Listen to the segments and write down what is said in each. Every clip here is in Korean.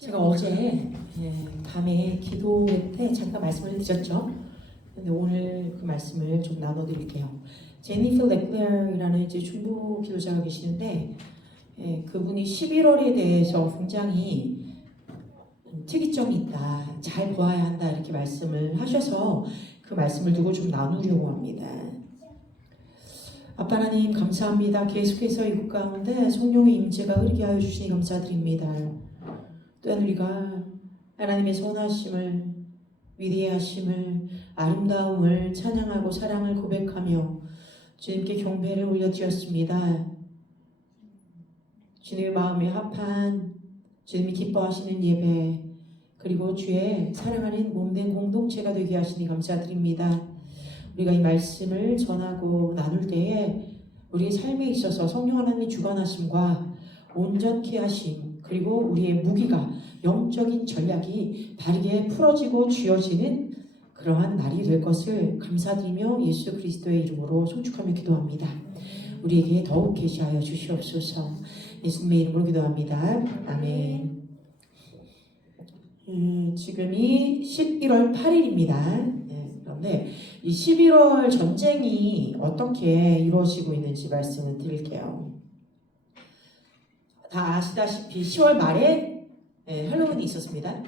제가 어제 밤에 기도회 때 잠깐 말씀을 드렸죠. 근데 오늘 그 말씀을 좀 나눠드릴게요. 제니퍼 렉레어라는 이제 중부 기도자가 계시는데 그분이 11월에 대해서 굉장히 특이점이 있다, 잘 보아야 한다 이렇게 말씀을 하셔서 그 말씀을 두고 좀 나누려고 합니다. 아빠 하나님 감사합니다. 계속해서 이곳 가운데 성령의 임재가 흐르게 하여 주시니 감사드립니다. 또한 우리가 하나님의 선하심을, 위대하심을, 아름다움을 찬양하고 사랑을 고백하며 주님께 경배를 올려드렸습니다. 주님의 마음에 합한 주님이 기뻐하시는 예배, 그리고 주의 사랑하는 몸된 공동체가 되게 하시니 감사드립니다. 우리가 이 말씀을 전하고 나눌 때에 우리의 삶에 있어서 성령 하나님의 주관하심과 온전케 하심, 그리고 우리의 무기가, 영적인 전략이 바르게 풀어지고 쥐어지는 그러한 날이 될 것을 감사드리며 예수 그리스도의 이름으로 송축하며 기도합니다. 우리에게 더욱 계시하여 주시옵소서. 예수님의 이름으로 기도합니다. 아멘. 지금이 11월 8일입니다. 그런데 이 11월 전쟁이 어떻게 이루어지고 있는지 말씀을 드릴게요. 다 아시다시피 10월 말에 할로윈이 있었습니다.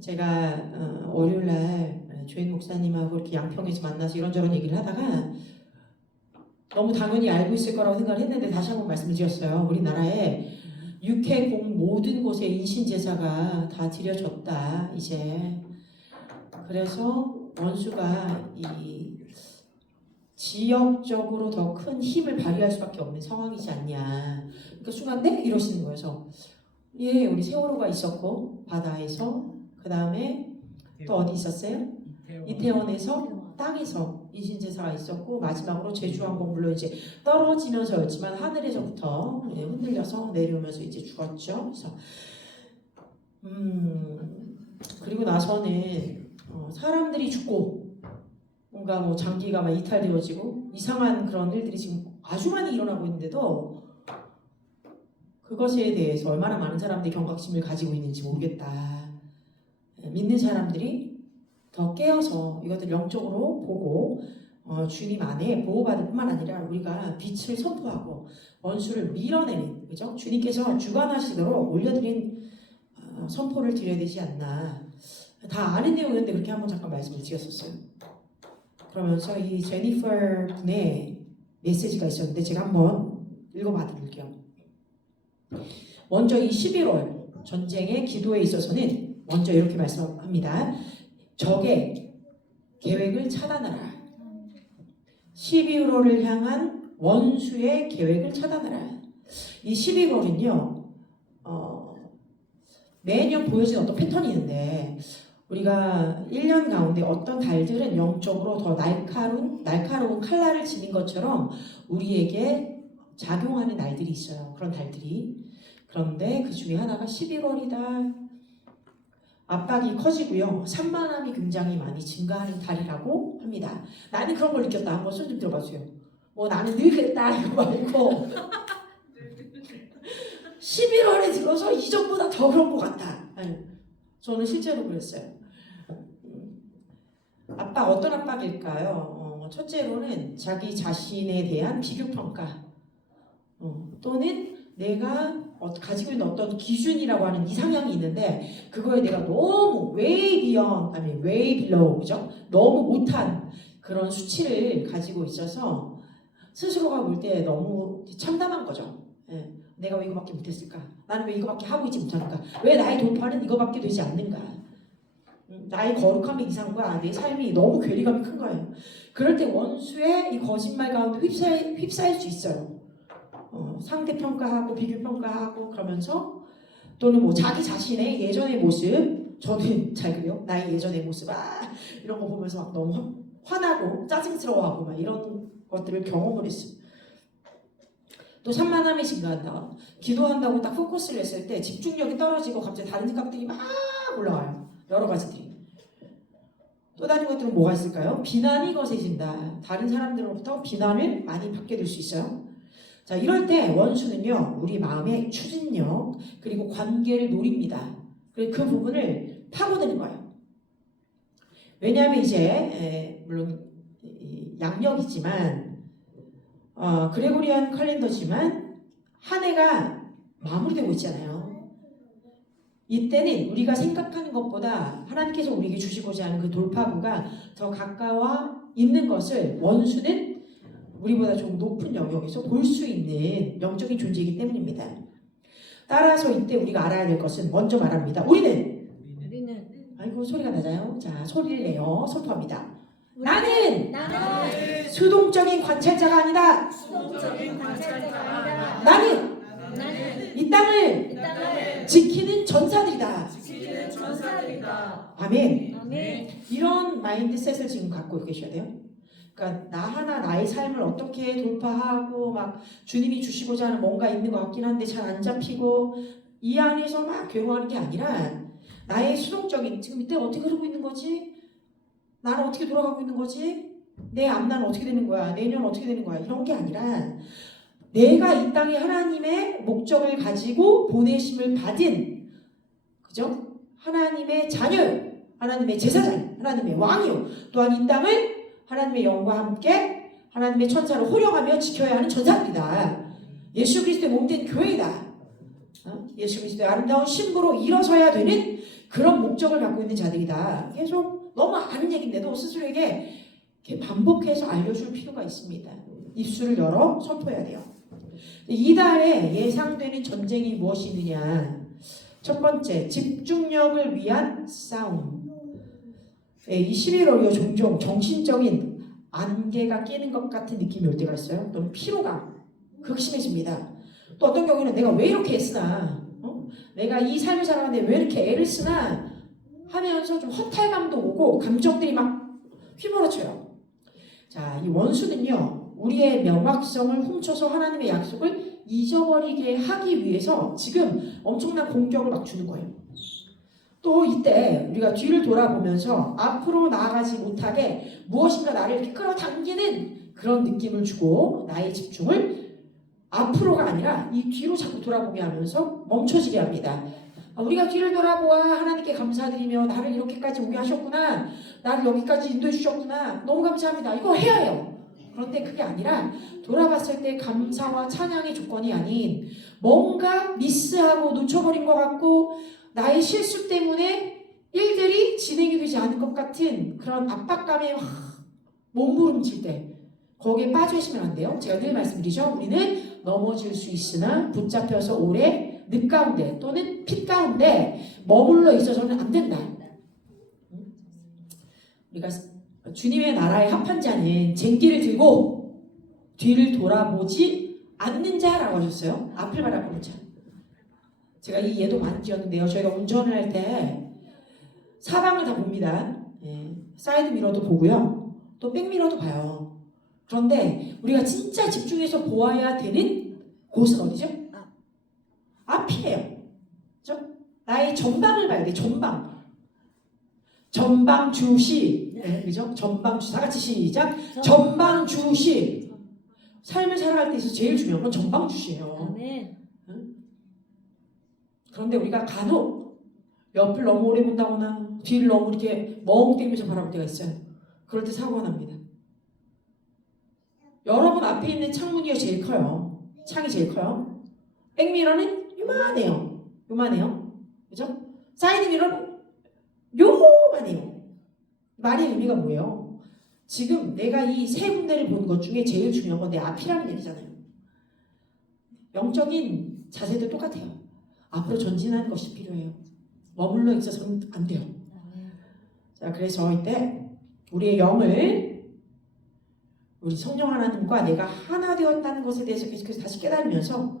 제가 월요일날 조인 목사님하고 이렇게 양평에서 만나서 이런저런 얘기를 하다가 너무 당연히 알고 있을 거라고 생각을 했는데 다시 한번 말씀을 드렸어요. 우리나라에 육해공 모든 곳에 인신제사가 다 드려졌다 이제. 그래서 원수가 이 지역적으로 더 큰 힘을 발휘할 수밖에 없는 상황이지 않냐. 그러니까 순간 네? 이러시는 거예요. 예, 우리 세월호가 있었고 바다에서, 그 다음에 또 어디 있었어요? 이태원에서 땅에서 인신제사가 있었고, 마지막으로 제주항공 물론 이제 떨어지면서였지만 하늘에서부터 흔들려서 내려오면서 이제 죽었죠. 그래서 그리고 나서는 사람들이 죽고 뭔가 뭐 장기가 막 이탈되어지고 이상한 그런 일들이 지금 아주 많이 일어나고 있는데도 그것에 대해서 얼마나 많은 사람들이 경각심을 가지고 있는지 모르겠다. 믿는 사람들이 더 깨어서 이것들 영적으로 보고 주님 안에 보호받을 뿐만 아니라 우리가 빛을 선포하고 원수를 밀어내는, 그죠? 주님께서 주관하시도록 올려드린 선포를 드려야 되지 않나. 다 아는 내용이었는데 그렇게 한번 잠깐 말씀을 드렸었어요. 그러면서 이 제니퍼 분의 메시지가 있었는데 제가 한번 읽어봐 드릴게요. 먼저 이 11월 전쟁의 기도에 있어서는 먼저 이렇게 말씀합니다. 적의 계획을 차단하라. 12월을 향한 원수의 계획을 차단하라. 이 12월은요 매년 보여지는 어떤 패턴이 있는데, 우리가 1년 가운데 어떤 달들은 영적으로 더 날카로운 칼날을 지닌 것처럼 우리에게 작용하는 날들이 있어요. 그런 달들이. 그런데 그 중에 하나가 11월이다. 압박이 커지고요. 산만함이 굉장히 많이 증가하는 달이라고 합니다. 나는 그런 걸 느꼈다. 한번 손 좀 들어봐주세요. 뭐 나는 늘 그랬다 이거 말고 11월에 들어서 이전보다 더 그런 것 같다. 아니, 저는 실제로 그랬어요. 압박, 어떤 압박일까요? 첫째로는 자기 자신에 대한 비교평가, 또는 내가 가지고 있는 어떤 기준이라고 하는 이상향이 있는데 그거에 내가 너무 way beyond, 아니 way below, 그죠? 너무 못한 그런 수치를 가지고 있어서 스스로가 볼 때 너무 참담한 거죠. 내가 왜 이거밖에 못했을까? 나는 왜 이거밖에 하고 있지 못하는가? 왜 나의 돌파는 이거밖에 되지 않는가? 나의 거룩함의 이상과 내 삶이 너무 괴리감이 큰 거예요. 그럴 때 원수의 이 거짓말 가운데 휩싸일 수 있어요. 상대평가하고 비교평가하고 그러면서, 또는 뭐 자기 자신의 예전의 모습, 저는 잘 그래요. 나의 예전의 모습 이런 거 보면서 막 너무 화나고 짜증스러워하고 막 이런 것들을 경험을 했어요. 또 산만함이 증가한다. 기도한다고 딱 포커스를 했을 때 집중력이 떨어지고 갑자기 다른 생각들이 막 올라와요. 여러 가지들이. 또 다른 것들은 뭐가 있을까요? 비난이 거세진다. 다른 사람들로부터 비난을 많이 받게 될 수 있어요. 자, 이럴 때 원수는요, 우리 마음의 추진력 그리고 관계를 노립니다. 그래서 그 부분을 파고드는 거예요. 왜냐하면 이제 물론 양력이지만 그레고리안 칼렌더지만 한 해가 마무리되고 있잖아요. 이때는 우리가 생각하는 것보다 하나님께서 우리에게 주시고자 하는 그 돌파구가 더 가까워 있는 것을 원수는 우리보다 좀 높은 영역에서 볼 수 있는 영적인 존재이기 때문입니다. 따라서 이때 우리가 알아야 될 것은 먼저 말합니다. 우리는 아이고 소리가 낮아요. 자, 소리를 내요. 선포합니다. 나는 수동적인 관찰자가 아니다. 나는 이 땅을 지키는 전사들이다. 아멘. 이런 마인드셋을 지금 갖고 계셔야 돼요. 그러니까 나 하나 나의 삶을 어떻게 돌파하고 막 주님이 주시고자 하는 뭔가 있는 것 같긴 한데 잘 안 잡히고 이 안에서 막 괴로워하는 게 아니라 나의 수동적인 지금 이때 어떻게 흐르고 있는 거지? 나는 어떻게 돌아가고 있는 거지? 내 앞날은 어떻게 되는 거야? 내년 어떻게 되는 거야? 이런 게 아니라 내가 이 땅에 하나님의 목적을 가지고 보내심을 받은 그죠? 하나님의 자녀요. 하나님의 제사장, 하나님의 왕이요. 또한 이 땅을 하나님의 영과 함께 하나님의 천사를 호령하며 지켜야 하는 전사들이다. 예수 그리스도의 몸된 교회이다. 예수 그리스도의 아름다운 신부로 일어서야 되는 그런 목적을 갖고 있는 자들이다. 계속 너무 아는 얘기인데도 스스로에게 이렇게 반복해서 알려줄 필요가 있습니다. 입술을 열어 선포해야 돼요. 이달에 예상되는 전쟁이 무엇이 있느냐. 첫 번째, 집중력을 위한 싸움. 이 11월이요 종종 정신적인 안개가 끼는 것 같은 느낌이 올 때가 있어요. 또는 피로감 극심해집니다. 또 어떤 경우에는 내가 왜 이렇게 애쓰나, 내가 이 삶을 살아가는데 왜 이렇게 애를 쓰나 하면서 좀 허탈감도 오고 감정들이 막 휘몰아쳐요. 자, 이 원수는요 우리의 명확성을 훔쳐서 하나님의 약속을 잊어버리게 하기 위해서 지금 엄청난 공격을 막 주는 거예요. 또 이때 우리가 뒤를 돌아보면서 앞으로 나아가지 못하게 무엇인가 나를 이렇게 끌어당기는 그런 느낌을 주고 나의 집중을 앞으로가 아니라 이 뒤로 자꾸 돌아보게 하면서 멈춰지게 합니다. 우리가 뒤를 돌아보아 하나님께 감사드리며 나를 이렇게까지 오게 하셨구나, 나를 여기까지 인도해 주셨구나, 너무 감사합니다. 이거 해야 해요. 그런데 그게 아니라 돌아봤을 때 감사와 찬양의 조건이 아닌 뭔가 미스하고 놓쳐버린 것 같고 나의 실수 때문에 일들이 진행이 되지 않은 것 같은 그런 압박감에 몸부림칠 때 거기에 빠져 있으면 안 돼요. 제가 늘 말씀드리죠. 우리는 넘어질 수 있으나 붙잡혀서 오래 늪 가운데 또는 핏 가운데 머물러 있어서는 안 된다. 우리가 주님의 나라에 합한 자는 쟁기를 들고 뒤를 돌아보지 않는 자라고 하셨어요. 앞을 바라보는 자. 제가 이 예도 많이 지었는데요. 저희가 운전을 할 때 사방을 다 봅니다. 사이드 미러도 보고요. 또 백미러도 봐요. 그런데 우리가 진짜 집중해서 보아야 되는 곳은 어디죠? 앞이에요. 그렇죠? 나의 전방을 봐야 돼. 전방. 전방 주시. 그죠? 전방 주시. 다 같이 시작. 전방 주시. 삶을 살아갈 때 있어서 제일 중요한 건 전방 주시예요. 아멘. 그런데 우리가 간혹 옆을 너무 오래 본다거나 뒤를 너무 이렇게 멍 때리면서 바라볼 때가 있어요. 그럴 때 사고가 납니다. 여러분 앞에 있는 창문이 제일 커요. 창이 제일 커요. 백미러는 요만해요. 요만해요. 그죠? 사이드 미러는 요만해요. 말의 의미가 뭐예요? 지금 내가 이 세 군데를 보는 것 중에 제일 중요한 건 내 앞이라는 얘기잖아요. 영적인 자세도 똑같아요. 앞으로 전진하는 것이 필요해요. 머물러 있어서는 안 돼요. 자, 그래서 이때 우리의 영을 우리 성령 하나님과 내가 하나 되었다는 것에 대해서 계속해서 다시 깨달으면서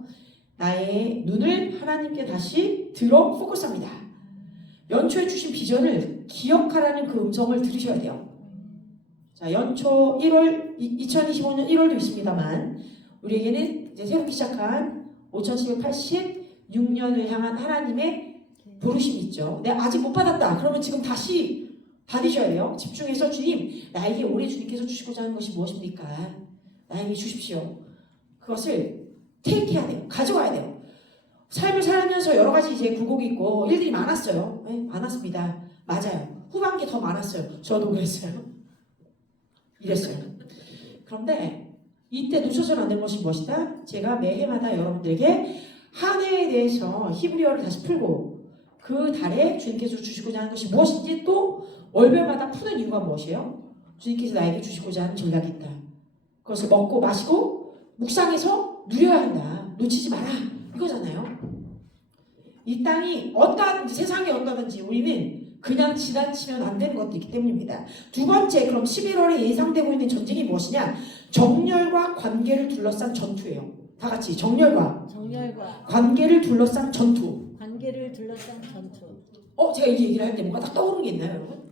나의 눈을 하나님께 다시 들어 포커스합니다. 연초에 주신 비전을 기억하라는 그 음성을 들으셔야 돼요. 자, 연초 1월 2025년 1월도 있습니다만 우리에게는 이제 새롭게 시작한 5786년을 향한 하나님의 부르심이 있죠. 내가 아직 못 받았다. 그러면 지금 다시 받으셔야 돼요. 집중해서 주님, 나에게 올해 주님께서 주시고자 하는 것이 무엇입니까? 나에게 주십시오. 그것을 테이크해야 돼요. 가져가야 돼요. 삶을 살면서 여러 가지 이제 굴곡이 있고 일들이 많았어요. 네, 많았습니다. 맞아요. 후반기 더 많았어요. 저도 그랬어요. 이랬어요. 그런데 이때 놓쳐서는 안 될 것이 무엇이다? 제가 매해마다 여러분들에게 한 해에 대해서 히브리어를 다시 풀고 그 달에 주님께서 주시고자 하는 것이 무엇인지 또 월별마다 푸는 이유가 무엇이에요? 주님께서 나에게 주시고자 하는 전략이 있다. 그것을 먹고 마시고 묵상해서 누려야 한다. 놓치지 마라. 이거잖아요. 이 땅이 어떠하든지 세상이 어떠하든지 우리는 그냥 지나치면 안 되는 것도 있기 때문입니다. 두 번째, 그럼 11월에 예상되고 있는 전쟁이 무엇이냐? 정열과 관계를 둘러싼 전투예요. 다 같이 정열과 관계를 둘러싼 전투. 제가 이 얘기를 할 때 뭔가 딱 떠오르는 게 있나요, 여러분?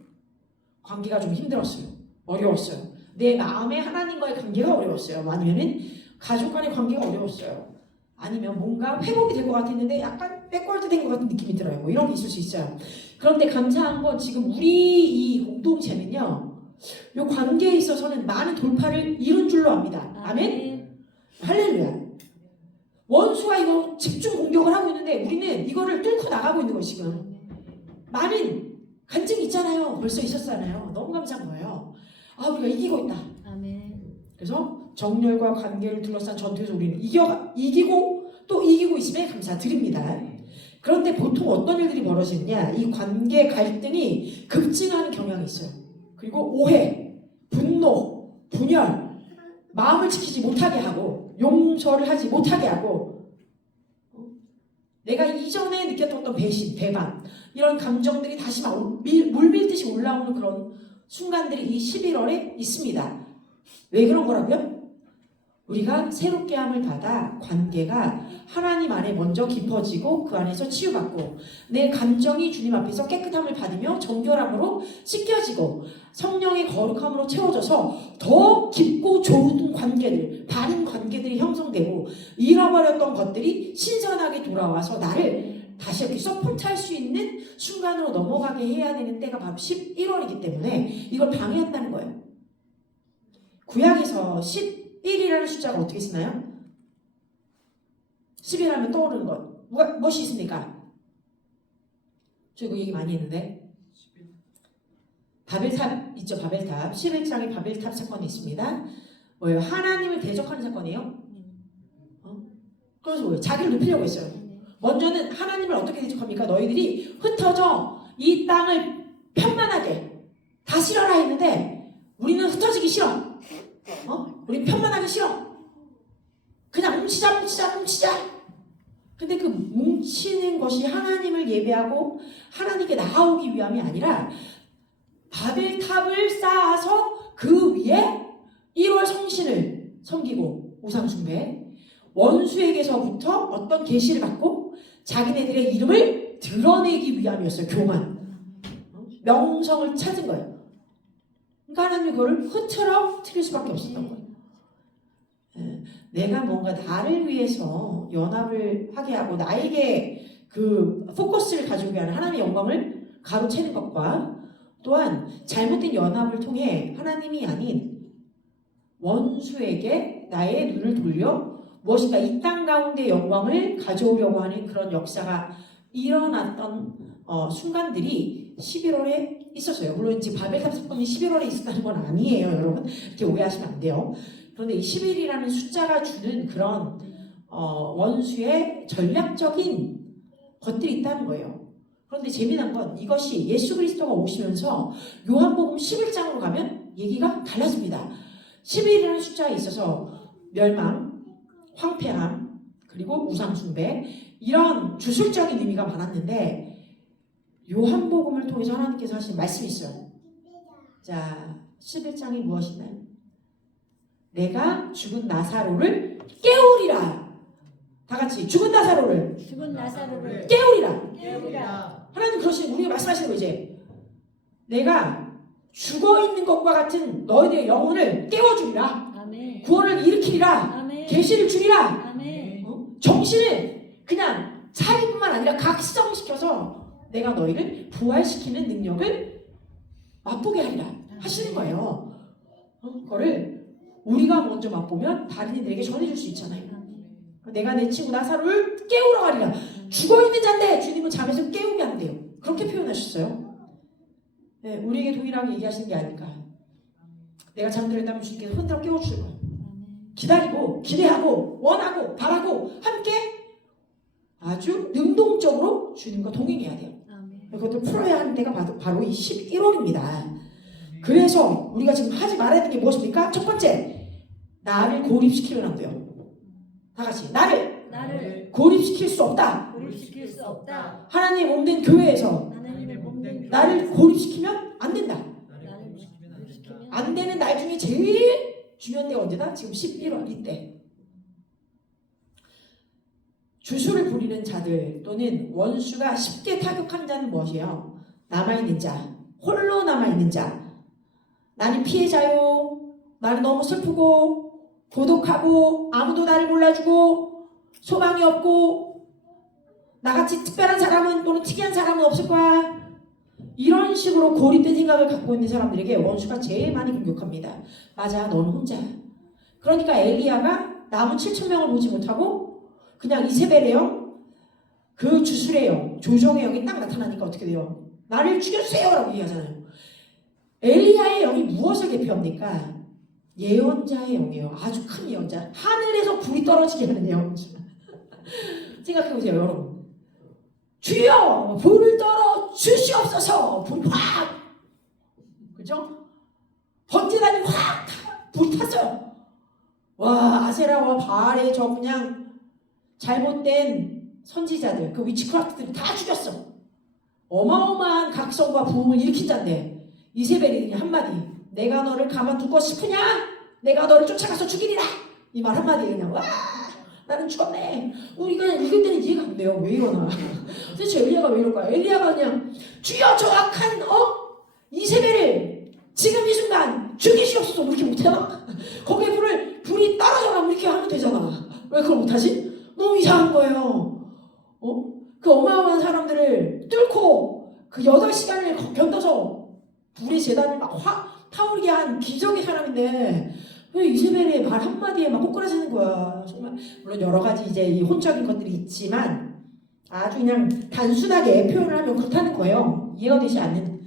관계가 좀 힘들었어요. 어려웠어요. 내 마음에 하나님과의 관계가 어려웠어요. 아니면은 가족 간의 관계가 어려웠어요. 아니면 뭔가 회복이 될 것 같았는데 약간 백월드 된 것 같은 느낌이 들어요. 뭐 이런 게 있을 수 있어요. 그런데 감사한 건 지금 우리 이 공동체는요, 이 관계에 있어서는 많은 돌파를 이룬 줄로 압니다. 아멘? 할렐루야. 원수가 이거 집중 공격을 하고 있는데 우리는 이거를 뚫고 나가고 있는 거예요. 지금 많은 간증이 있잖아요. 벌써 있었잖아요. 너무 감사한 거예요. 우리가 이기고 있다. 아멘. 그래서 정열과 관계를 둘러싼 전투에서 우리는 이기고 또 이기고 있음에 감사드립니다. 그런데 보통 어떤 일들이 벌어지느냐, 이 관계 갈등이 급증하는 경향이 있어요. 그리고 오해, 분노, 분열, 마음을 지키지 못하게 하고 용서를 하지 못하게 하고 내가 이전에 느꼈던 어떤 배신, 배반 이런 감정들이 다시 막 물밀듯이 올라오는 그런 순간들이 이 11월에 있습니다. 왜 그런 거라고요? 우리가 새롭게 함을 받아 관계가 하나님 안에 먼저 깊어지고 그 안에서 치유받고 내 감정이 주님 앞에서 깨끗함을 받으며 정결함으로 씻겨지고 성령의 거룩함으로 채워져서 더 깊고 좋은 관계들, 바른 관계들이 형성되고 잃어버렸던 것들이 신선하게 돌아와서 나를 다시 이렇게 서포트할 수 있는 순간으로 넘어가게 해야 되는 때가 바로 11월이기 때문에 이걸 방해한다는 거예요. 구약에서 11이라는 숫자가 어떻게 쓰나요? 11하면 떠오르는 것 무엇이 있습니까? 저 이거 얘기 많이 했는데 바벨탑 있죠. 바벨탑 11장에 바벨탑 사건이 있습니다. 뭐예요? 하나님을 대적하는 사건이에요. 그래서 뭐예요? 자기를 높이려고 했어요. 먼저는 하나님을 어떻게 대적합니까? 너희들이 흩어져 이 땅을 편만하게 다스려라 했는데 우리는 흩어지기 싫어. 우리 편만하기 싫어. 그냥 뭉치자. 근데 그 뭉치는 것이 하나님을 예배하고 하나님께 나아오기 위함이 아니라 바벨탑을 쌓아서 그 위에 1월 성신을 섬기고 우상숭배, 원수에게서부터 어떤 계시를 받고 자기네들의 이름을 드러내기 위함이었어요. 교만, 명성을 찾은 거예요. 그러니까 하나님이 그걸 흐트릴 수밖에 없었던 거예요. 내가 뭔가 나를 위해서 연합을 하게 하고 나에게 그 포커스를 가지고 하는 하나님의 영광을 가로채는 것과 또한 잘못된 연합을 통해 하나님이 아닌 원수에게 나의 눈을 돌려 무엇인가 이 땅 가운데 영광을 가져오려고 하는 그런 역사가 일어났던 순간들이 11월에 있었어요. 물론 이제 바벨탑 사건이 11월에 있었다는 건 아니에요. 여러분 이렇게 오해하시면 안 돼요. 그런데 이 11이라는 숫자가 주는 그런 원수의 전략적인 것들이 있다는 거예요. 그런데 재미난 건 이것이 예수 그리스도가 오시면서 요한복음 11장으로 가면 얘기가 달라집니다. 11이라는 숫자에 있어서 멸망, 황폐함, 그리고 우상숭배 이런 주술적인 의미가 많았는데 요한복음을 통해서 하나님께서 하신 말씀이 있어요. 자, 11장이 무엇이나요? 내가 죽은 나사로를 깨우리라. 다 같이 죽은 나사로를 깨우리라. 하나님 그러시는 우리가 말씀하시는 거 이제 내가 죽어있는 것과 같은 너희들의 영혼을 깨워주리라. 아멘. 구원을 일으키리라. 아멘. 계시를 주리라. 아멘. 정신을 그냥 차리뿐만 아니라 각성시켜서 내가 너희를 부활시키는 능력을 맛보게 하리라 하시는 거예요. 그거를 우리가 먼저 맛보면 다른 이들에게 전해줄 수 있잖아요. 내가 내 친구 나사로를 깨우러 가리라. 죽어있는 자인데 주님은 잠에서 깨우게 한대요. 그렇게 표현하셨어요. 네, 우리에게 동일하게 얘기하시는 게 아닐까. 내가 잠들었다면 주님께서 흔들어 깨워주실 거예요. 기다리고 기대하고 원하고 바라고 함께 아주 능동적으로 주님과 동행해야 돼요. 그것도 풀어야 하는 때가 바로 이 11월입니다. 그래서 우리가 지금 하지 말아야 되는 게 무엇입니까? 첫 번째, 나를 고립시키면 안 돼요. 다 같이 나를 고립시킬 수 없다. 하나님의 몸된 교회에서 나를 고립시키면 안 된다. 안 되는 날 중에 제일 중요한 때가 언제다? 지금 11월 이때. 주술을 부리는 자들 또는 원수가 쉽게 타격한 자는 무엇이에요? 남아있는 자, 홀로 남아있는 자. 나는 피해자요. 나는 너무 슬프고 고독하고 아무도 나를 몰라주고 소망이 없고 나같이 특별한 사람은 또는 특이한 사람은 없을 거야. 이런 식으로 고립된 생각을 갖고 있는 사람들에게 원수가 제일 많이 공격합니다. 맞아, 너는 혼자야. 그러니까 엘리야가 남은 7,000명을 보지 못하고 그냥 이세벨의 영, 그 주술의 영, 조정의 영이 딱 나타나니까 어떻게 돼요? 나를 죽여주세요 라고 얘기하잖아요. 엘리야의 영이 무엇을 대표합니까? 예언자의 영이에요. 아주 큰 예언자. 하늘에서 불이 떨어지게 하는 예언자. 생각해보세요, 여러분. 주여 불을 떨어 주시옵소서. 불이 확, 그죠? 번제단이 확 불이 탔어요. 와, 아세라와 바알의 저 그냥 잘못된 선지자들, 그 위치크라프트들이 다 죽였어. 어마어마한 각성과 부흥을 일으킨 자인데 이세벨이 그냥 한마디, 내가 너를 가만두고 싶으냐? 내가 너를 쫓아가서 죽이리라. 이 말 한마디에 그냥 와, 나는 죽었네. 우리가 읽을 때는 이해가 안 돼요. 왜 이러나. 도대체 엘리야가 왜 이럴까? 엘리야가 그냥 주여 저 악한 이세벨을 지금 이 순간 죽이시옵소서. 이렇게 못해나? 거기에 불이 떨어져라 이렇게 하면 되잖아. 왜 그걸 못하지? 너무 이상한 거예요. 그 어마어마한 사람들을 뚫고 그 8시간을 견뎌서 불의 재단을 막 타오르게 한 기적의 사람인데 왜 이세벨의 말 한마디에 막 꼬꾸라지는 거야. 정말 물론 여러 가지 이제 이 혼적인 것들이 있지만 아주 그냥 단순하게 표현을 하면 그렇다는 거예요. 이해가 되지 않는.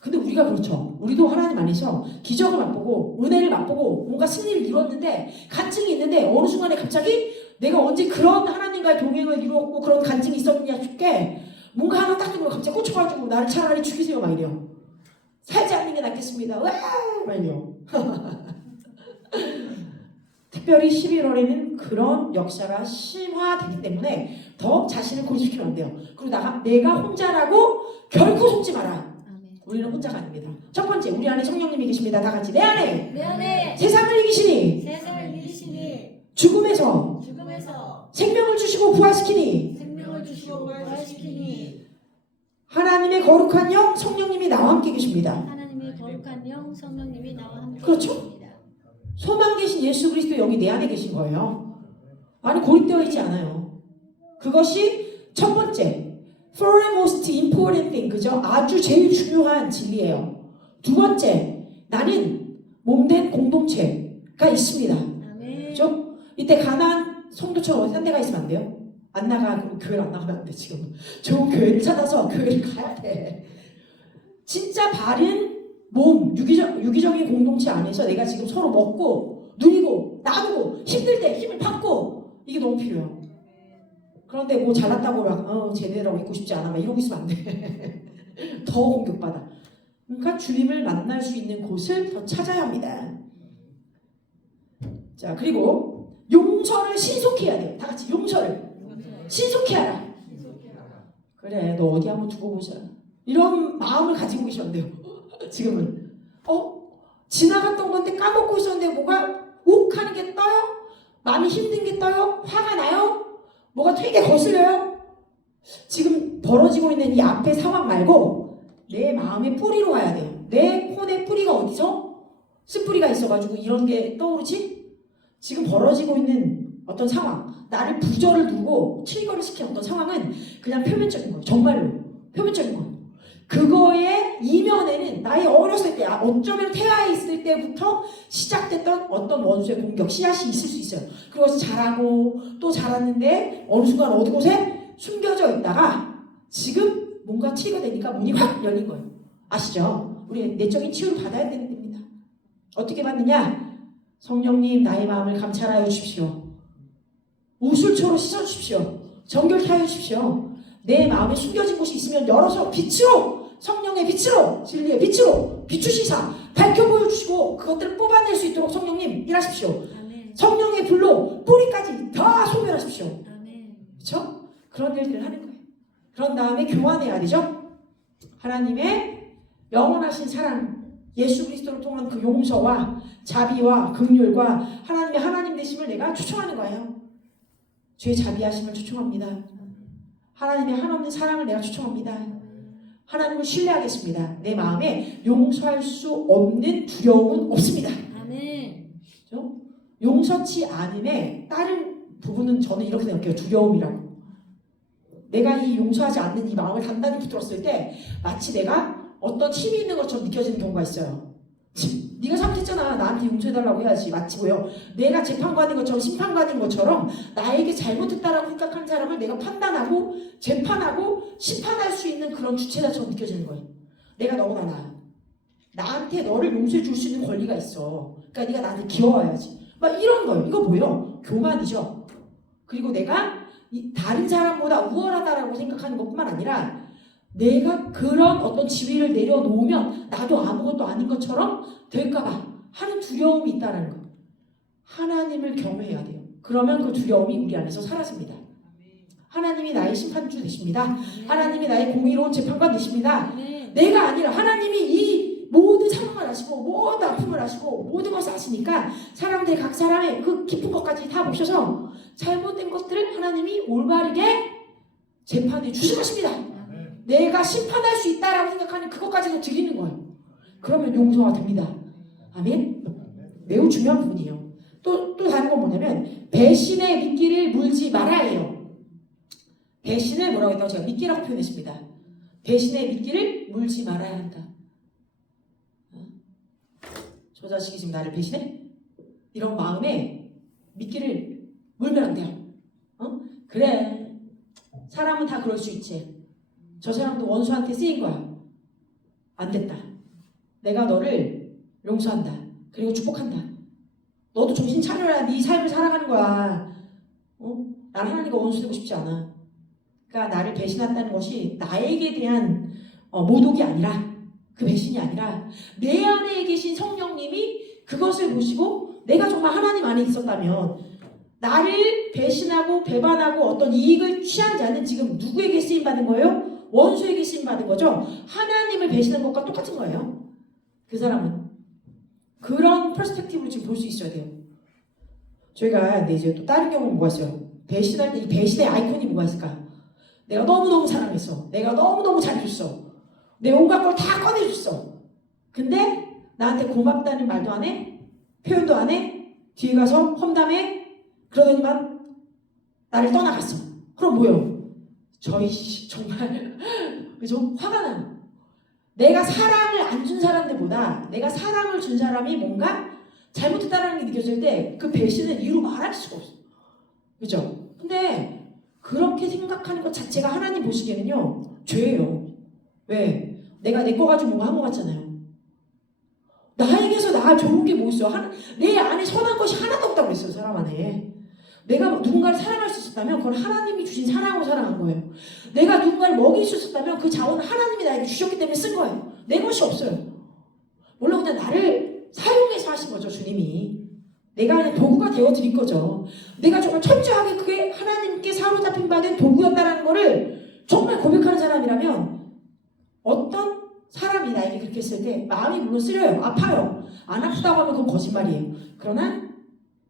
근데 우리가 그렇죠. 우리도 하나님 안에서 기적을 맛보고 은혜를 맛보고 뭔가 승리를 이뤘는데 간증이 있는데 어느 순간에 갑자기 내가 언제 그런 하나님과의 동행을 이루었고 그런 간증이 있었느냐 싶게 뭔가 하나 딱 들고 갑자기 꽂혀가지고 나를 차라리 죽이세요 막 이래요. 살지 않는 게 낫겠습니다. 와! 말요. 특별히 11월에는 그런 역사가 심화되기 때문에 더 자신을 고집시키면 안 돼요. 그리고 내가 혼자라고 결코 속지 마라. 우리는 혼자가 아닙니다. 첫 번째, 우리 안에 성령님이 계십니다. 다 같이 내 안에 세상을 이기시니 죽음에서 생명을 주시고 부활시키니 하나님의 거룩한 영 성령님이 나와 함께 계십니다. 하나님의 거룩한 영 성령님이 나와 함께 그렇죠? 계십니다. 소망 계신 예수 그리스도 영이 내 안에 계신 거예요. 안에 고립되어 있지 않아요. 그것이 첫 번째, foremost important thing, 그죠? 아주 제일 중요한 진리예요. 두 번째, 나는 몸된 공동체가 있습니다. 아멘. 그죠? 이때 가나안 성도처럼 어디 딴 데가 있으면 안 돼요? 안 나가, 그럼 교회를 안 나가면 안 돼. 지금 좋은 교회를 찾아서 교회를 가야 돼. 진짜 바른 몸, 유기적인 공동체 안에서 내가 지금 서로 먹고 누리고 나누고 힘들 때 힘을 받고 이게 너무 필요해요. 그런데 뭐 잘났다고 막 제대로 있고 싶지 않아 막 이러고 있으면 안 돼. 더 공격받아. 그러니까 주님을 만날 수 있는 곳을 더 찾아야 합니다. 자, 그리고 용서를 신속히 해야 돼요. 다 같이 용서를 신속히 하라. 그래, 너 어디 한번 두고 보자. 이런 마음을 가지고 계시면 돼요. 지금은 지나갔던 건데 까먹고 있었는데 뭐가 욱 하는 게 떠요? 마음이 힘든 게 떠요? 화가 나요? 뭐가 되게 거슬려요? 지금 벌어지고 있는 이 앞의 상황 말고 내 마음의 뿌리로 가야 돼요. 내 혼의 뿌리가 어디서? 쓴뿌리가 있어가지고 이런 게 떠오르지? 지금 벌어지고 있는 어떤 상황, 나를 부저를 두고 트리거를 시킨 어떤 상황은 그냥 표면적인 거예요. 정말로 표면적인 거예요. 그거의 이면에는 나의 어렸을 때, 어쩌면 태아에 있을 때부터 시작됐던 어떤 원수의 공격, 씨앗이 있을 수 있어요. 그것이 자라고 또 자랐는데 어느 순간 어디 곳에 숨겨져 있다가 지금 뭔가 트리거 되니까 문이 확 열린 거예요. 아시죠? 우리 내적인 치유를 받아야 되는 겁니다. 어떻게 받느냐? 성령님 나의 마음을 감찰하여 주십시오. 우술초로 씻어주십시오. 정결케 하여 주십시오. 내 마음에 숨겨진 곳이 있으면 열어서 빛으로, 성령의 빛으로, 진리의 빛으로 비추시사 밝혀 보여주시고 그것들을 뽑아낼 수 있도록 성령님 일하십시오. 아멘. 성령의 불로 뿌리까지 다 소멸하십시오. 아멘. 그렇죠? 그런 일들을 하는 거예요. 그런 다음에 교환해야 되죠. 하나님의 영원하신 사랑, 예수 그리스도를 통한 그 용서와 자비와 긍휼과 하나님의 하나님 되심을 내가 초청하는 거예요. 주의 자비하심을 초청합니다. 하나님의 한없는 사랑을 내가 초청합니다. 하나님을 신뢰하겠습니다. 내 마음에 용서할 수 없는 두려움은 없습니다. 아멘. 그렇죠? 용서치 않음의 다른 부분은 저는 이렇게 생각해요. 두려움이라고. 내가 이 용서하지 않는 이 마음을 단단히 붙들었을 때 마치 내가 어떤 힘이 있는 것처럼 느껴지는 경우가 있어요. 네가 잘못했잖아. 나한테 용서해달라고 해야지. 마치 뭐요? 내가 재판관인 것처럼 심판관인 것처럼 나에게 잘못했다라고 생각하는 사람을 내가 판단하고 재판하고 심판할 수 있는 그런 주체자처럼 느껴지는 거예요. 내가 너보다 나아. 나한테 너를 용서해 줄 수 있는 권리가 있어. 그러니까 네가 나한테 귀여워야지. 막 이런 거예요. 이거 뭐예요? 교만이죠. 그리고 내가 다른 사람보다 우월하다라고 생각하는 것뿐만 아니라 내가 그런 어떤 지위를 내려놓으면 나도 아무것도 아닌 것처럼 될까봐 하는 두려움이 있다는 거. 하나님을 경외해야 돼요. 그러면 그 두려움이 우리 안에서 사라집니다. 하나님이 나의 심판주 되십니다. 하나님이 나의 공의로운 재판관 되십니다. 아멘. 내가 아니라 하나님이 이 모든 상황을 아시고 모든 아픔을 아시고 모든 것을 아시니까 사람들 각 사람의 그 깊은 것까지 다 보셔서 잘못된 것들을 하나님이 올바르게 재판해 주실 것입니다. 내가 심판할 수 있다라고 생각하는 그것까지도 드리는 거예요. 그러면 용서가 됩니다. 아멘? 매우 중요한 부분이에요. 또 다른 건 뭐냐면 배신의 미끼를 물지 말아야해요. 배신을 뭐라고 했다고 제가 미끼라고 표현했습니다. 배신의 미끼를 물지 말아야 한다. 저 자식이 지금 나를 배신해? 이런 마음에 미끼를 물면 안 돼요. 그래. 사람은 다 그럴 수 있지. 저 사람도 원수한테 쓰인 거야. 안 됐다. 내가 너를 용서한다. 그리고 축복한다. 너도 정신 차려야 네 삶을 살아가는 거야. 나는 하나님과 원수 되고 싶지 않아. 그러니까 나를 배신한다는 것이 나에게 대한 모독이 아니라 그 배신이 아니라 내 안에 계신 성령님이 그것을 보시고 내가 정말 하나님 안에 있었다면 나를 배신하고 배반하고 어떤 이익을 취한 자는 지금 누구에게 쓰임받은 거예요? 원수에게 쓰임받은 거죠. 하나님을 배신한 것과 똑같은 거예요. 그 사람은 그런 퍼스펙티브로 지금 볼 수 있어야 돼요. 저희가 이제 또 다른 경우는 뭐가 있어요? 배신할 때 이 배신의 아이콘이 뭐가 있을까? 내가 너무너무 사랑했어. 내가 너무너무 잘해줬어. 내 온갖 걸 다 꺼내줬어. 근데 나한테 고맙다는 말도 안 해? 표현도 안 해? 뒤에 가서 험담해? 그러더니만 나를 떠나갔어. 그럼 뭐요? 저희 정말 그죠? 화가 나요. 내가 사랑을 안 준 사람들보다 내가 사랑을 준 사람이 뭔가 잘못했다는 게 느껴질 때 그 배신은 이유로 말할 수가 없어. 그죠? 근데 그렇게 생각하는 것 자체가 하나님 보시기에는요 죄예요. 왜? 내가 내 거 가지고 뭔가 한 것 같잖아요. 나에게서 나 좋은 게 뭐 있어? 내 안에 선한 것이 하나도 없다고 그랬어요. 사람 안에. 내가 누군가를 사랑할 수 있었다면 그건 하나님이 주신 사랑으로 사랑한 거예요. 내가 누군가를 먹일 수 있었다면 그 자원은 하나님이 나에게 주셨기 때문에 쓴 거예요. 내 것이 없어요. 물론 그냥 나를 사용해서 하신 거죠. 주님이. 내가 그냥 도구가 되어드린 거죠. 내가 정말 철저하게 그게 하나님께 사로잡힌 받은 도구였다는 거를 정말 고백하는 사람이라면 어떤 사람이 나에게 그렇게 했을 때 마음이 물론 쓰려요. 아파요. 안 아프다고 하면 그건 거짓말이에요. 그러나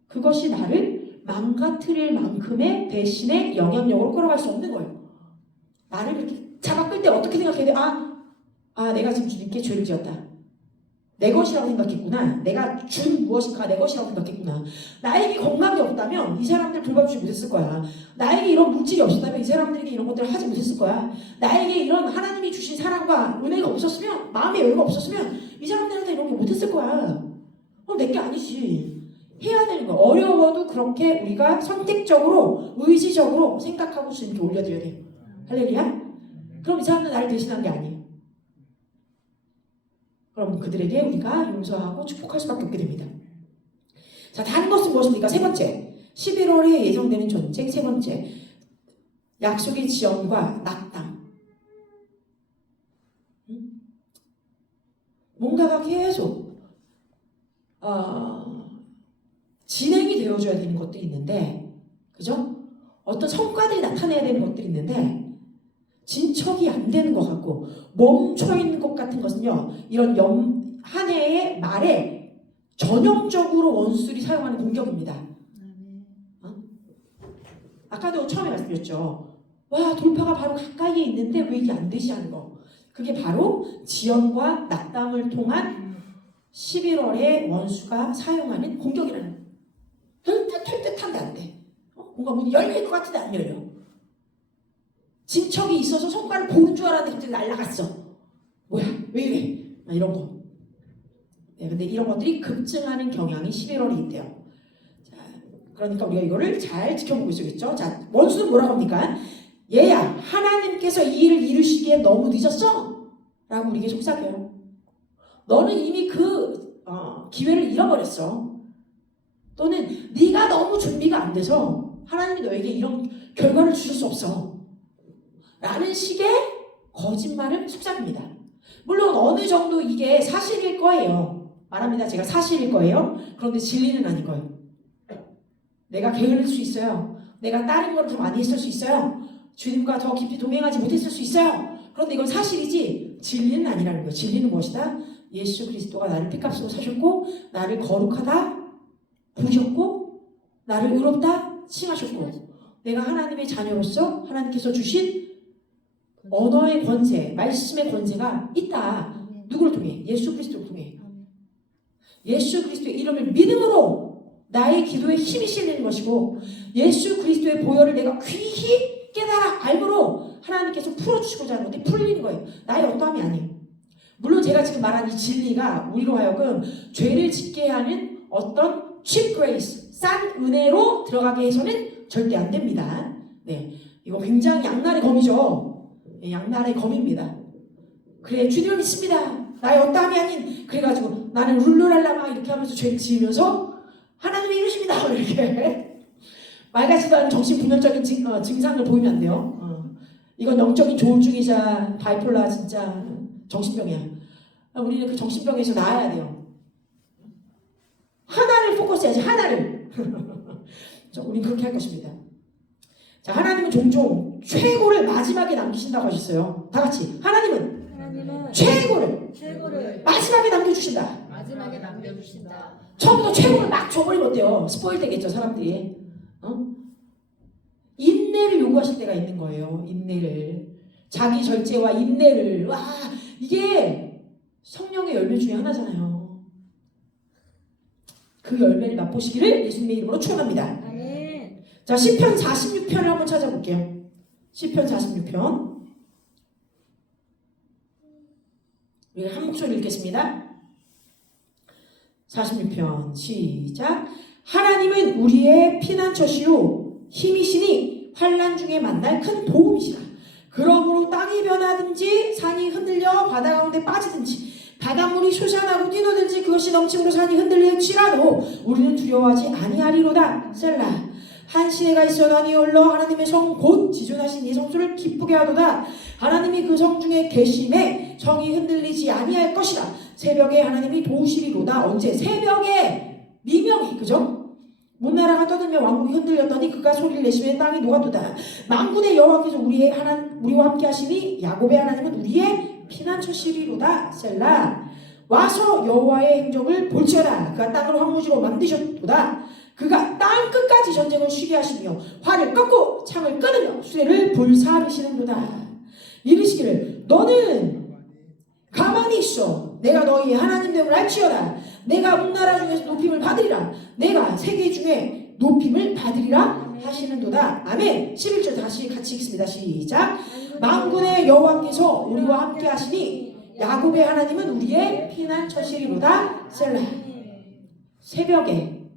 그것이 나를 망가뜨릴 만큼의 배신의 영향력으로 끌어갈 수 없는 거예요. 나를 이렇게 잡아 끌 때 어떻게 생각해야 돼? 내가 지금 주님께 죄를 지었다. 내 것이라고 생각했구나. 내가 준 무엇인가 내 것이라고 생각했구나. 나에게 건강이 없다면 이 사람들 돌봐주지 못했을 거야. 나에게 이런 물질이 없었다면 이 사람들에게 이런 것들을 하지 못했을 거야. 나에게 이런 하나님이 주신 사랑과 은혜가 없었으면, 마음의 여유가 없었으면 이 사람들한테 이런 게 못했을 거야. 내게 아니지. 해야 되는 거야. 어려워도 그렇게 우리가 선택적으로, 의지적으로 생각하고 주님께 올려드려야 돼요. 할렐루야. 그럼 이 사람들 나를 대신한 게 아니에요. 그럼 그들에게 우리가 용서하고 축복할 수밖에 없게 됩니다. 자, 다른 것은 무엇입니까? 세 번째, 11월에 예정되는 전쟁. 세 번째, 약속의 지연과 낙담. 뭔가가 계속 진행이 되어줘야 되는 것들이 있는데, 그죠? 어떤 성과들이 나타내야 되는 것들이 있는데 진척이 안 되는 것 같고 멈춰 있는 것 같은 것은요, 이런 한 해의 말에 전형적으로 원수들이 사용하는 공격입니다. 아까도 처음에 말씀드렸죠. 와, 돌파가 바로 가까이에 있는데 왜 이게 안 되지 하는 거. 그게 바로 지연과 낙담을 통한 11월에 원수가 사용하는 공격이라는 거예요. 될 듯한데 안 돼. 뭔가 문이 열릴 것 같은데 안 열려. 진척이 있어서 성과를 보는 줄 알았는데 갑자기 날아갔어. 뭐야? 왜 이래? 이런 거. 네, 근데 이런 것들이 급증하는 경향이 11월에 있대요. 자, 그러니까 우리가 이거를 잘 지켜보고 있어야겠죠. 자, 원수는 뭐라고 합니까? 얘야, 하나님께서 이 일을 이루시기에 너무 늦었어? 라고 우리에게 속삭여요. 너는 이미 그 기회를 잃어버렸어. 또는 네가 너무 준비가 안 돼서 하나님이 너에게 이런 결과를 주실 수 없어. 라는 식의 거짓말을 속삭입니다. 물론 어느 정도 이게 사실일 거예요. 말합니다. 제가 사실일 거예요. 그런데 진리는 아닌 거예요. 내가 게으를 수 있어요. 내가 다른 걸 더 많이 했을 수 있어요. 주님과 더 깊이 동행하지 못했을 수 있어요. 그런데 이건 사실이지 진리는 아니라는 거예요. 진리는 무엇이다? 예수 그리스도가 나를 피값으로 사셨고 나를 거룩하다 부르셨고 나를 의롭다 칭하셨고 내가 하나님의 자녀로서 하나님께서 주신 언어의 권세, 말씀의 권세가 있다. 누구를 통해? 예수 그리스도를 통해. 예수 그리스도의 이름을 믿음으로 나의 기도에 힘이 실리는 것이고 예수 그리스도의 보혈을 내가 귀히 깨달아 알므로 하나님께서 풀어주시고자 하는 것들이 풀리는 거예요. 나의 어떠함이 아니에요. 물론 제가 지금 말한 이 진리가 우리로 하여금 죄를 짓게 하는 어떤 cheap grace, 싼 은혜로 들어가게 해서는 절대 안 됩니다. 네, 이거 굉장히 양날의 검이죠. 네, 양날의 검입니다. 그래, 주님을 믿습니다. 나의 어떠함이 아닌 그래가지고 나는 룰루랄라마 이렇게 하면서 죄를 지으면서 하나님이 이루십니다. 이렇게 말 같지도 않은 정신분열적인 증상을 보이면 안 돼요. 이건 영적인 조울증이자 바이폴라 진짜 정신병이야. 우리는 그 정신병에서 나아야 돼요. 하나를 포커스해야지. 하나를. 우리는 그렇게 할 것입니다. 자, 하나님은 종종 최고를 마지막에 남기신다고 하셨어요. 다 같이 하나님은 최고를 마지막에 남겨주신다. 마지막에 남겨주신다. 처음부터 최고를 막 줘버리면 어때요? 스포일 되겠죠, 사람들이. 인내를 요구하실 때가 있는 거예요. 인내를. 자기 절제와 인내를. 와, 이게 성령의 열매 중에 하나잖아요. 그 열매를 맛보시기를 예수님의 이름으로 축원합니다. 아멘. 자, 시편 46편을 한번 찾아볼게요. 시편 46편. 우리 한 목소리 읽겠습니다. 46편 시작. 하나님은 우리의 피난처시요 힘이시니 환난 중에 만날 큰 도움이시라. 그러므로 땅이 변하든지 산이 흔들려 바다 가운데 빠지든지 바닷물이 솟아나고 뛰노든지 그것이 넘침으로 산이 흔들릴지라도 우리는 두려워하지 아니하리로다. 셀라. 한 시내가 있어 나니 올러 하나님의 성 곧 지존하신 이 성소를 기쁘게 하도다. 하나님이 그 성 중에 계심에 성이 흔들리지 아니할 것이라. 새벽에 하나님이 도우시리로다. 언제? 새벽에 미명이, 그죠? 문나라가 떠들며 왕국이 흔들렸더니 그가 소리를 내시면 땅이 녹아도다. 만군의 여호와께서 우리와 함께 하시니 야곱의 하나님은 우리의 피난처시리로다. 셀라. 와서 여호와의 행적을 볼지어다. 그가 땅을 황무지로 만드셨도다. 그가 땅 끝까지 전쟁을 쉬게 하시며 활을 꺾고 창을 끊으며 수레를 불사르시는도다. 이르시기를 너는 가만히 있어. 내가 너희 하나님 됨을 알지어다. 내가 온 나라 중에서 높임을 받으리라. 내가 세계 중에 높임을 받으리라 하시는도다. 아멘. 11절 다시 같이 읽습니다. 시작. 만군의 여호와께서 우리와 함께 하시니 야곱의 하나님은 우리의 피난처시리로다. 셀라. 새벽에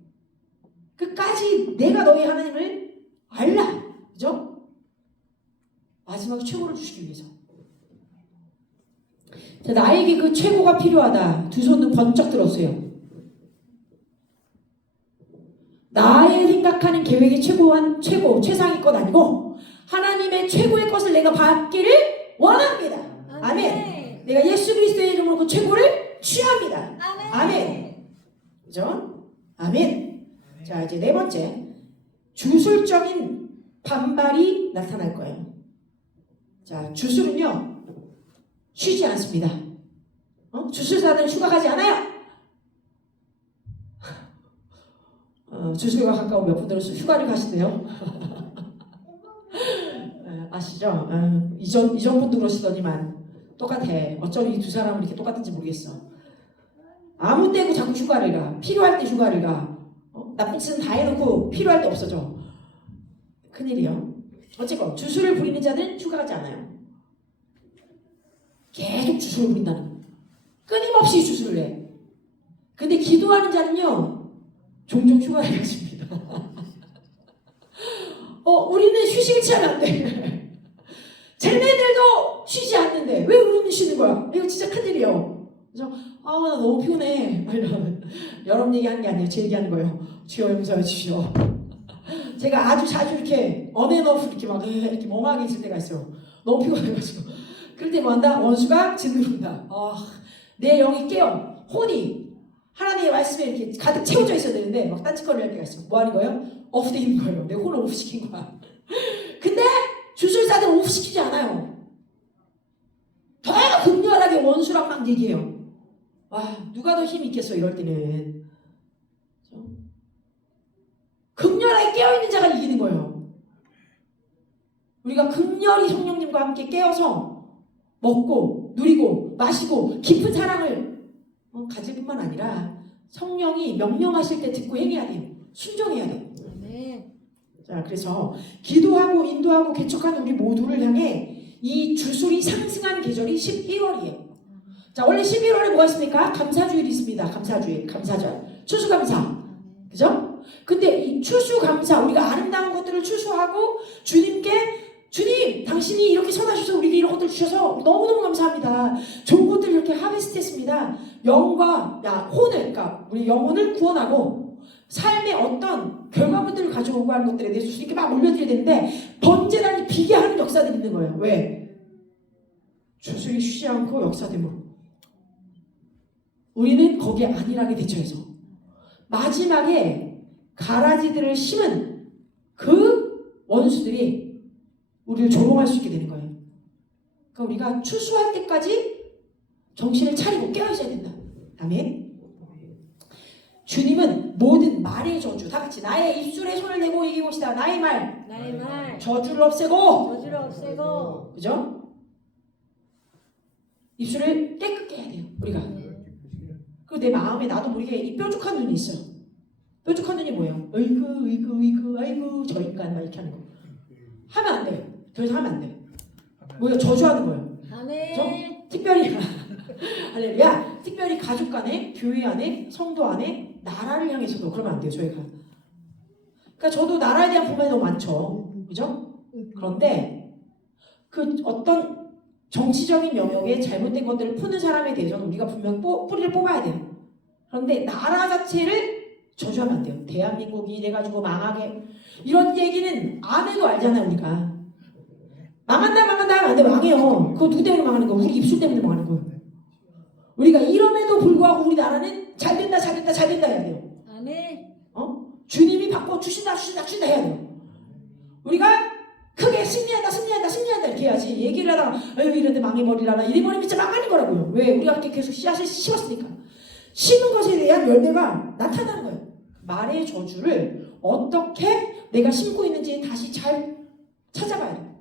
끝까지 내가 너희 하나님을 알라. 그죠? 마지막 최고를 주시기 위해서. 자, 나에게 그 최고가 필요하다. 두 손은 번쩍 들었어요. 나의 생각하는 계획의 최고, 최상의 것 아니고 하나님의 최고의 것을 내가 받기를 원합니다. 아멘. 내가 예수 그리스도의 이름으로 그 최고를 취합니다. 아멘. 그죠? 아멘. 자, 이제 네 번째. 주술적인 반발이 나타날 거예요. 자, 주술은요 쉬지 않습니다. 주술사들은 휴가 가지 않아요. 주술과 가까운 몇 분들은 휴가를 가시대요. 아시죠? 이전 분도 그러시더니만 똑같아. 어쩜 이 두 사람은 이렇게 똑같은지 모르겠어. 아무 때고 자꾸 휴가를 가. 필요할 때 휴가를 가. 나쁜 짓은 다 해놓고 필요할 때 없어져. 큰일이요. 어쨌건 주술을 부리는 자는 휴가 가지 않아요. 계속 주술을 부린다는 거예요. 끊임없이 주술을 해. 근데 기도하는 자는요 종종 휴가를 가십니다. 우리는 휴식을 취하면 안 돼. 쟤네들도 쉬지 않는데 왜 우리는 쉬는 거야? 이거 진짜 큰일이에요. 그래서 나 너무 피곤해. 여러분 얘기하는 게 아니에요. 제 얘기하는 거예요. 주여 용서해 주시오. 제가 아주 자주 이렇게 언앤오프 이렇게 막 이렇게 멍하게 있을 때가 있어요. 너무 피곤해가지고. 그럴 때 뭐 한다? 원수가 짓누른다. 내 영이 깨어 혼이 하나님의 말씀에 이렇게 가득 채워져 있어야 되는데 막 딴짓거리를 할 때가 있어. 뭐 하는 거예요? 오프돼 있는 거예요. 내 혼을 오프시킨 거야. 근데 주술사들은 오프시키지 않아요. 더 극렬하게 원수랑 막 얘기해요. 와, 누가 더 힘이 있겠어 이럴 때는. 극렬하게 깨어있는 자가 이기는 거예요. 우리가 극렬히 성령님과 함께 깨어서 먹고 누리고 마시고 깊은 사랑을 가질 뿐만 아니라 성령이 명령하실 때 듣고 행해야 돼요. 순종해야 돼요. 자, 그래서 기도하고 인도하고 개척하는 우리 모두를 향해 이 주술이 상승하는 계절이 11월이에요. 자, 원래 11월에 뭐가 있습니까? 감사주일이 있습니다. 감사주일, 감사절, 추수감사. 그죠? 근데 이 추수감사, 우리가 아름다운 것들을 추수하고 주님께 주님, 당신이 이렇게 선하셔서 우리에게 이런 것들을 주셔서 너무너무 감사합니다. 좋은 것들을 이렇게 하베스트했습니다. 영과 혼을, 그러니까 우리 영혼을 구원하고 삶의 어떤 결과물들을 가져오고 하는 것들에 대해서 주님께 막 올려드려야 되는데 번제단이 비계하는 역사들이 있는 거예요. 왜? 주술이 쉬지 않고 역사됨으로. 우리는 거기에 안일하게 대처해서 마지막에 가라지들을 심은 그 원수들이 우리를 조롱할 수 있게 되는 거예요. 그러니까 우리가 추수할 때까지 정신을 차리고 깨어있어야 된다. 아멘. 주님은 모든 말의 저주, 다 같이 나의 입술에 손을 대고 얘기해봅시다. 나의 말 저주를 없애고, 그죠? 입술을 깨끗게 해야 돼요. 우리가. 그리고 내 마음에 나도 모르게 이 뾰족한 눈이 있어요. 뾰족한 눈이 뭐예요? 어이구 아이고 저 인간 막 이렇게 하는 거 하면 안 돼요. 더 이상 하면 안 돼요. 뭐예요? 저주하는 거예요. 아멘. 특별히 할렐루야. 특별히 가족 간에, 교회 안에, 성도 안에, 나라를 향해서도 그러면 안 돼요. 저희가. 그러니까 저도 나라에 대한 불만이 너무 많죠. 그죠? 그런데 그 어떤 정치적인 영역에 잘못된 것들을 푸는 사람에 대해서는 우리가 분명 뿌리를 뽑아야 돼요. 그런데 나라 자체를 저주하면 안 돼요. 대한민국이 이래가지고 망하게 이런 얘기는 안 해도 알잖아요. 우리가 망한다 하면 안 돼. 망해요. 그거 누구 때문에 망하는 거예요? 우리 입술 때문에 망하는 거예요. 우리가 이럼에도 불구하고 우리나라는 잘 된다 해야 돼요. 아멘. 주님이 바꿔 주신다 해야 돼요. 우리가 크게 승리한다 이렇게 해야지. 얘기를 하다가 이런데 망해버리라나 이래버리면 진짜 망하는 거라고요. 왜? 우리가 그렇게 계속 씨앗을 심었으니까. 심은 것에 대한 열매가 나타나는 거예요. 말의 저주를 어떻게 내가 심고 있는지 다시 잘 찾아봐야 돼요.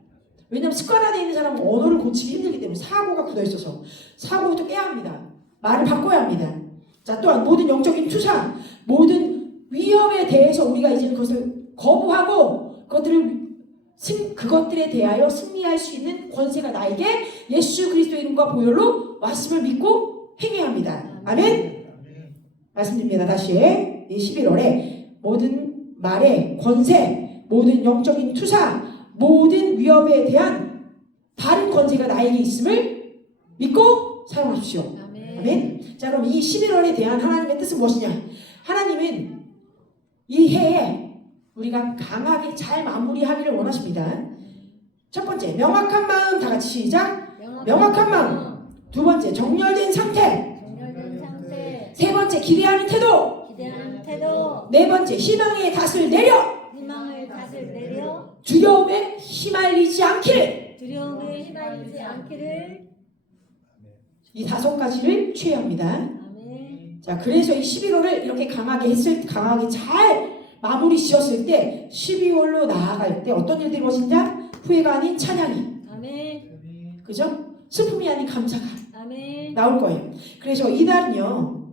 왜냐하면 습관화되어 있는 사람은 언어를 고치기 힘들기 때문에 사고가 굳어있어서 사고부터 깨야 합니다. 말을 바꿔야 합니다. 자, 또한 모든 영적인 투사, 모든 위험에 대해서 우리가 이제 그것을 거부하고 그것들에 대하여 승리할 수 있는 권세가 나에게 예수 그리스도의 이름과 보혈로 왔음을 믿고 행해야 합니다. 아멘. 말씀드립니다. 다시 이 11월에 모든 말의 권세, 모든 영적인 투사, 모든 위협에 대한 다른 권세가 나에게 있음을 믿고 사용하십시오. 아멘. 자, 그럼 이 11월에 대한 하나님의 뜻은 무엇이냐? 하나님은 이 해에 우리가 강하게 잘 마무리하기를 원하십니다. 첫 번째, 명확한 마음. 다 같이 시작. 명확한 마음. 두 번째, 정렬된 상태. 세 번째, 기대하는 태도. 네 번째, 희망의 닷을 내려 두려움에 휘말리지 않기를. 이 5가지를 취해야 합니다. 자, 그래서 이 11월을 이렇게 강하게 잘 마무리 지었을 때 12월로 나아갈 때 어떤 일들이 벌어진다? 후회가 아닌 찬양이, 그죠? 슬픔이 아닌 감사가 나올 거예요. 그래서 이달은요,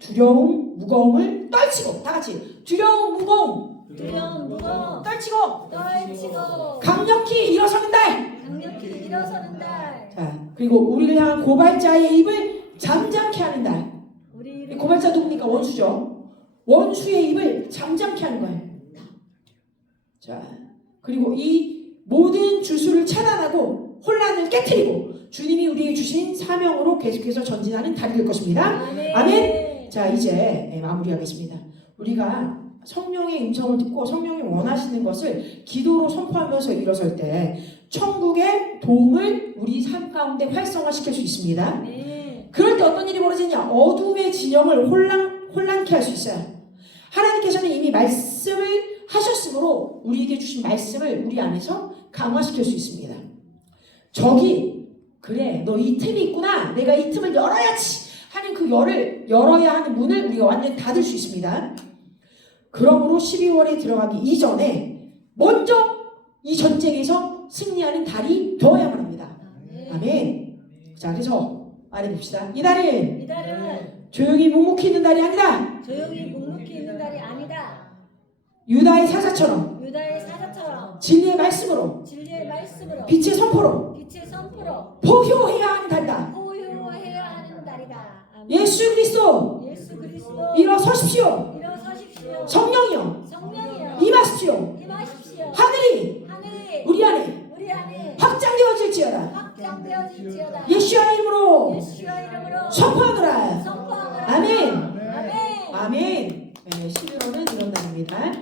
두려움, 무거움을 떨치고, 다 같이 두려움, 무거움 떨치고 강력히 일어서는 달. 자, 그리고 우리를 향한 고발자의 입을 잠잠케 하는 달. 고발자 누굽니까? 원수죠. 원수의 입을 잠잠케 하는 거예요. 자, 그리고 이 모든 주술을 차단하고 혼란을 깨트리고 주님이 우리에게 주신 사명으로 계속해서 전진하는 달이 될 것입니다. 아멘. 자, 이제 마무리하겠습니다. 우리가 성령의 음성을 듣고 성령이 원하시는 것을 기도로 선포하면서 일어설 때 천국의 도움을 우리 삶 가운데 활성화시킬 수 있습니다. 그럴 때 어떤 일이 벌어지냐? 어둠의 진영을 혼란케 할 수 있어요. 하나님께서는 이미 말씀을 하셨으므로 우리에게 주신 말씀을 우리 안에서 강화시킬 수 있습니다. 적이 그래, 너 이 틈이 있구나, 내가 이 틈을 열어야지 하는 그 열어야 하는 문을 우리가 완전히 닫을 수 있습니다. 그러므로 12월에 들어가기 이전에 먼저 이 전쟁에서 승리하는 달이 되어야만 합니다. 아멘. 자, 그래서 말해봅시다. 이 달은 조용히 묵묵히 있는 달이 아니다. 유다의 사자처럼 진리의 말씀으로 빛의 선포로 포효해야 하는 달이다. 예수 그리스도 일어서십시오. 성령이여 임하십시오. 하늘이 우리 안에 확장되어질지어다. 예수의 이름으로 선포하노라. 아멘. 아멘. 네, 11월은 이런 날입니다.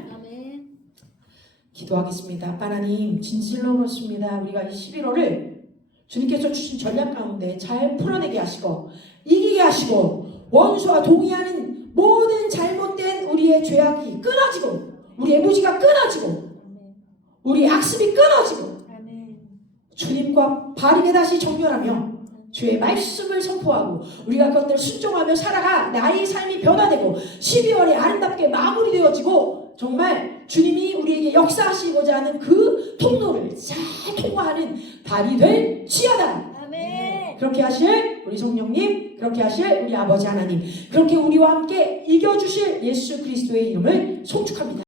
기도하겠습니다. 아빠 하나님, 진실로 그렇습니다. 우리가 이 11월을 주님께서 주신 전략 가운데 잘 풀어내게 하시고 이기게 하시고 원수와 동의하는 모든 잘못된 우리의 죄악이 끊어지고 우리의 무지가 끊어지고 우리의 악습이 끊어지고 주님과 바르게 다시 정렬하며 주의 말씀을 선포하고 우리가 그것들을 순종하며 살아가 나의 삶이 변화되고 12월에 아름답게 마무리되어지고 정말 주님이 우리에게 역사하시고자 하는 그 통로를 잘 통과하는 달이 될지어다. 그렇게 하실 우리 성령님, 그렇게 하실 우리 아버지 하나님, 그렇게 우리와 함께 이겨주실 예수 그리스도의 이름을 송축합니다.